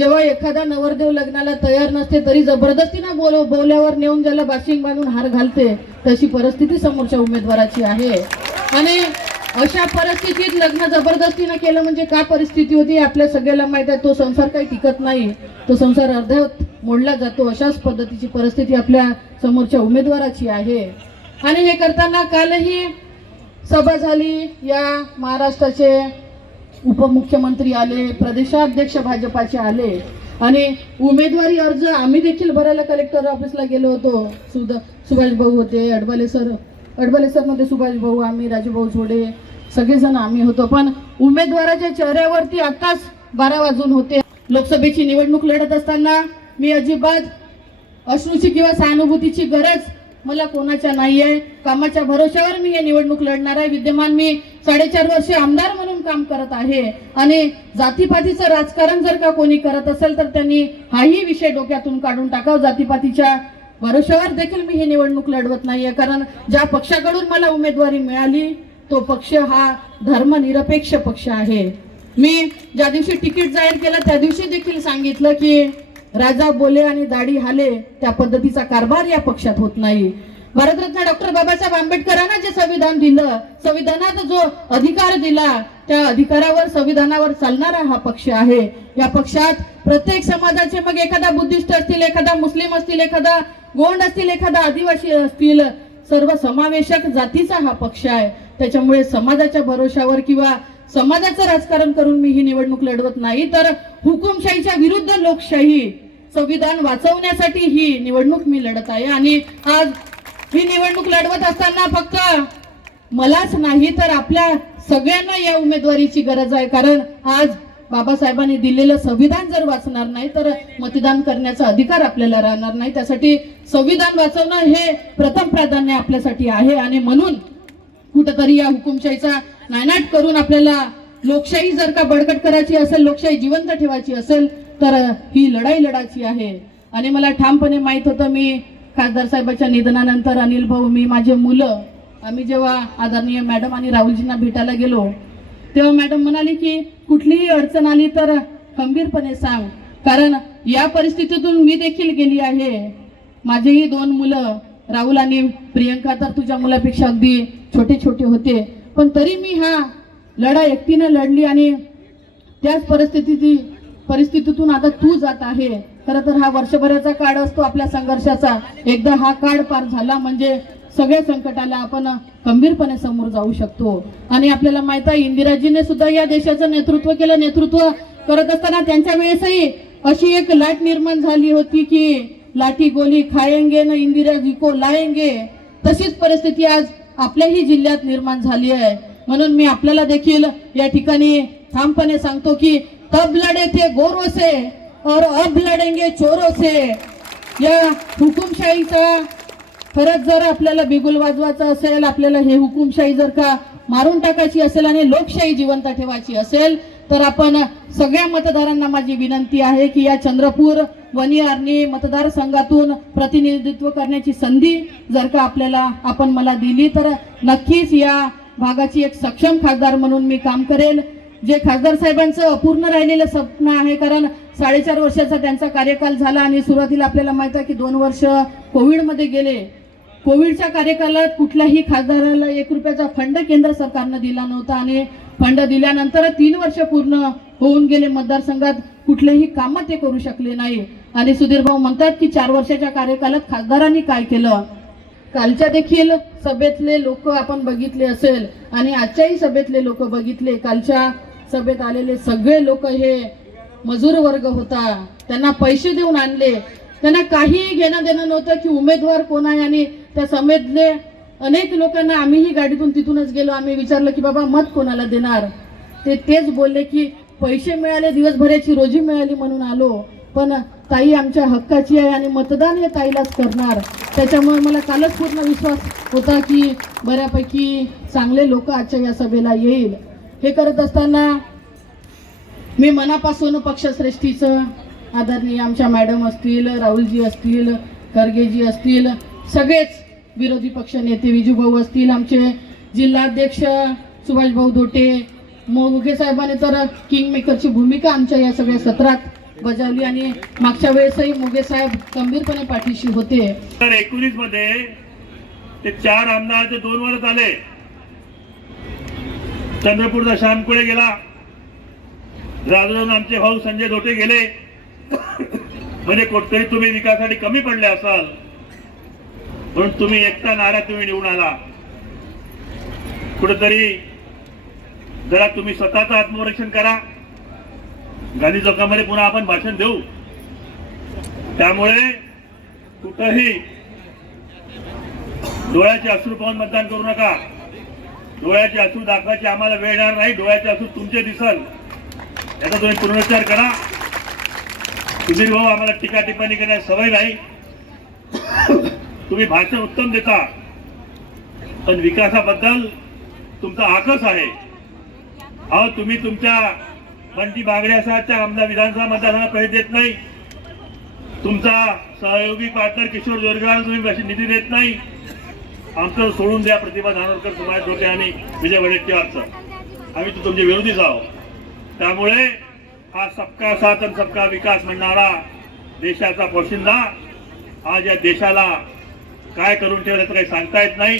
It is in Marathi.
जेव्हा एखादा नवरदेव लग्नाला तयार नसते तरी जबरदस्तीनं बोल बोल्यावर नेऊन ज्याला बाशिंग बांधून हार घालते तशी परिस्थिती समोरच्या उमेदवाराची आहे. आणि अशा परिस्थितीत लग्न जबरदस्तीनं केलं म्हणजे काय परिस्थिती होती आपल्या सगळ्याला माहीत आहे. तो संसार काही टिकत नाही. तो संसार अर्ध्यात मोडला जातो. अशाच पद्धतीची परिस्थिती आपल्या समोरच्या उमेदवाराची आहे. आणि हे करताना कालही सभा झाली या महाराष्ट्राचे उपमुख्यमंत्री आले प्रदेशाध्यक्ष भाजपाचे आले आणि उमेदवारी अर्ज आम्ही देखील भरायला कलेक्टर ऑफिसला गेलो होतो. सुद सुभाष भाऊ होते अडबाले सर अडबाले सरमध्ये सुभाष भाऊ आम्ही राजूभाऊ झोडे सगळेजण आम्ही होतो. पण उमेदवाराच्या चेहऱ्यावरती आताच बारा वाजून होते. लोकसभेची निवडणूक लढत असताना मी अजिबात अश्रूची किंवा सहानुभूतीची गरज मला कोणाच्या नाही आहे कामाच्या भरोश्यावर मी हे निवडणूक लढणार आहे. विद्यमान मी साडेचार वर्षे आमदार म्हणून काम करत आहे. आणि जातीपातीचं राजकारण जर का कोणी करत असेल तर त्यांनी हाही विषय डोक्यातून काढून टाकाव. जातीपातीच्या भरोश्यावर देखील मी ही निवडणूक लढवत नाहीये. कारण ज्या पक्षाकडून मला उमेदवारी मिळाली तो पक्ष हा धर्मनिरपेक्ष पक्ष आहे. मी ज्या दिवशी तिकीट जाहीर केलं त्या दिवशी देखील सांगितलं की राजा बोले आणि दाढी हाले त्या पद्धतीचा कारभार या पक्षात होत नाही. भारतरत्न डॉक्टर बाबासाहेब आंबेडकरांना जे संविधान दिलं संविधानात जो अधिकार दिला त्या अधिकारावर संविधानावर चालणारा हा पक्ष आहे. या पक्षात प्रत्येक समाजाचे मग एखादा बुद्धिस्ट असतील एखादा मुस्लिम असतील एखादा गोंड असतील एखादा आदिवासी असतील सर्व समावेशक जातीचा हा पक्ष आहे. त्याच्यामुळे समाजाच्या भरोशावर किंवा समाजाचं राजकारण करून मी ही निवडणूक लढवत नाही तर हुकुमशाहीच्या विरुद्ध लोकशाही संविधान वाचवण्यासाठी ही निवडणूक मी लढत आहे. आणि आज ही निवडणूक लढवत असताना फक्त मलाच नाही तर आपल्या सगळ्यांना या उमेदवारीची गरज आहे. कारण आज बाबासाहेबांनी दिलेलं संविधान जर वाचणार नाही तर मतदान करण्याचा अधिकार आपल्याला राहणार नाही. त्यासाठी संविधान वाचवणं हे प्रथम प्राधान्य आपल्यासाठी आहे. आणि म्हणून कुठंतरी या हुकुमशाहीचा नायनाट करून आपल्याला लोकशाही जर का बळकट करायची असेल लोकशाही जिवंत ठेवायची असेल तर ही लढाई लढायची आहे. आणि मला ठामपणे माहीत होतं मी खासदार साहेबाच्या निधनानंतर अनिल भाऊ मी माझे मुलं आम्ही जेव्हा आदरणीय मॅडम आणि राहुलजींना भेटायला गेलो तेव्हा मॅडम म्हणाली की कुठलीही अडचण आली तर खंबीरपणे सांग. कारण या परिस्थितीतून मी देखील गेली आहे. माझेही दोन मुलं राहुल आणि प्रियंका तर तुझ्या मुलापेक्षा अगदी छोटे छोटे होते. पण तरी मी हा लढा एकटीनं लढली आणि त्याच परिस्थितीची परिस्थितीतून आता तू जात आहे. खरं तर हा वर्षभराचा काळ असतो आपल्या संघर्षाचा. एकदा हा काळ पार झाला म्हणजे सगळ्या संकटाला आपण गंभीरपणे समोर जाऊ शकतो. आणि आपल्याला माहीत आहे इंदिराजीने सुद्धा या देशाचं नेतृत्व केलं. नेतृत्व करत असताना त्यांच्या वेळेसही अशी एक लाट निर्माण झाली होती की लाठी गोली खायंगे न इंदिराजी को लायंगे. तशीच परिस्थिती आज आपल्याही जिल्ह्यात निर्माण झाली आहे. म्हणून मी आपल्याला देखील या ठिकाणी ठामपणे सांगतो की तब लड़े थे गोरों से और अब लढेंगे चोरों से। या हुकुमशाहीचा खरंच जर आपल्याला बिगुल वाजवायचं असेल आपल्याला हे हुकुमशाही जर का मारून टाकायची असेल आणि लोकशाही जिवंत ठेवायची असेल तर आपण सगळ्या मतदारांना माझी विनंती आहे की या चंद्रपूर वनी आर्णी मतदारसंघातून प्रतिनिधित्व करण्याची संधी जर का आपल्याला आपण मला दिली तर नक्कीच या भागाची एक सक्षम खासदार म्हणून मी काम करेल. जे खासदार साहेबांचं अपूर्ण राहिलेलं स्वप्न आहे कारण साडेचार वर्षाचा त्यांचा कार्यकाल झाला आणि सुरुवातीला आपल्याला माहीत आहे की दोन वर्ष कोविडमध्ये गेले. कोविडच्या कार्यकालात कुठल्याही खासदाराला एक रुपयाचा फंड केंद्र सरकारनं दिला नव्हता आणि फंड दिल्यानंतर तीन वर्ष पूर्ण होऊन गेले मतदारसंघात. कुठलेही कामं ते करू शकले नाही. आणि सुधीर भाऊ म्हणतात की चार वर्षाच्या कार्यकालात खासदारांनी काय केलं? कालच्या देखील सभेतले लोक आपण बघितले असेल आणि आजच्याही सभेतले लोक बघितले. कालच्या सभेत आलेले सगळे लोक हे मजूर वर्ग होता. त्यांना पैसे देऊन आणले. त्यांना काहीही घेणं देणं नव्हतं की उमेदवार कोण आहे आणि त्या समेतले अनेक लोकांना आम्हीही गाडीतून तिथूनच गेलो. आम्ही विचारलं की बाबा मत कोणाला देणार? ते तेच बोलले की पैसे मिळाले दिवसभराची रोजी मिळाली म्हणून आलो. पण ताई आमच्या हक्काची आहे आणि मतदान हे ताईलाच करणार. त्याच्यामुळे मला कालच पूर्ण विश्वास होता की बऱ्यापैकी चांगले लोक आजच्या या सभेला येईल. हे करत असताना मी मनापासून पक्षश्रेष्ठीचं आदरणीय आमच्या मॅडम असतील राहुलजी असतील खरगेजी असतील सगळेच विरोधी पक्ष नेते विजूभाऊ असतील आमचे जिल्हाध्यक्ष सुभाषभाऊ धोटे मोघे साहेबांनी तर किंग मेकरची भूमिका आमच्या या सगळ्या सत्रात बजावली आणि मागच्या वेळेसही मोगे साहेब गंभीरपणे पाठीशी होते. तर एकोणीसमध्ये ते चार आमदार ते दोन वर्ष आले चंद्रपूरचा श्यामकुळे गेला. राजून आमचे भाऊ संजय धोटे गेले. म्हणजे कुठतरी तुम्ही विकासासाठी कमी पडले असाल. म्हणून तुम्ही एकटा नारा तुम्ही निवडून आला. कुठेतरी जरा तुम्ही स्वतःचं आत्मरक्षण करा. गांधी चौकामध्ये पुन्हा आपण भाषण देऊ. त्यामुळे कुठंही डोळ्याचे अश्रू पाहून मतदान करू नका. डोळ्याचे अश्रू दाखवायचे आम्हाला वेळ येणार नाही. डोळ्याचे अश्रू तुमचे दिसल. याचा तुम्ही पुनरुच्चार करा. सुधीर भाऊ आम्हाला टीका टिप्पणी करण्याची सवय नाही. तुम्ही भाषण उत्तम देता. पण विकासाबद्दल तुमचा आकस आहे. अहो तुम्ही तुमच्या बंटी बागड्यासाच्या आमदार विधानसभा मतदारसंघात पैसे देत नाही. तुमचा सहयोगी पार्टनर किशोर जोरगाव तुम्ही निधी देत नाही. आमचं सोडून द्या प्रतिभा धानोरकर समाज होते आणि विजय वडेट्टीवारचं. आम्ही तर तुमचे विरोधीच आहोत. त्यामुळे हा सबका साथ आणि सबका विकास म्हणणारा देशाचा पोशिंदा आज या देशाला काय करून ठेवलं तर काही सांगता येत नाही.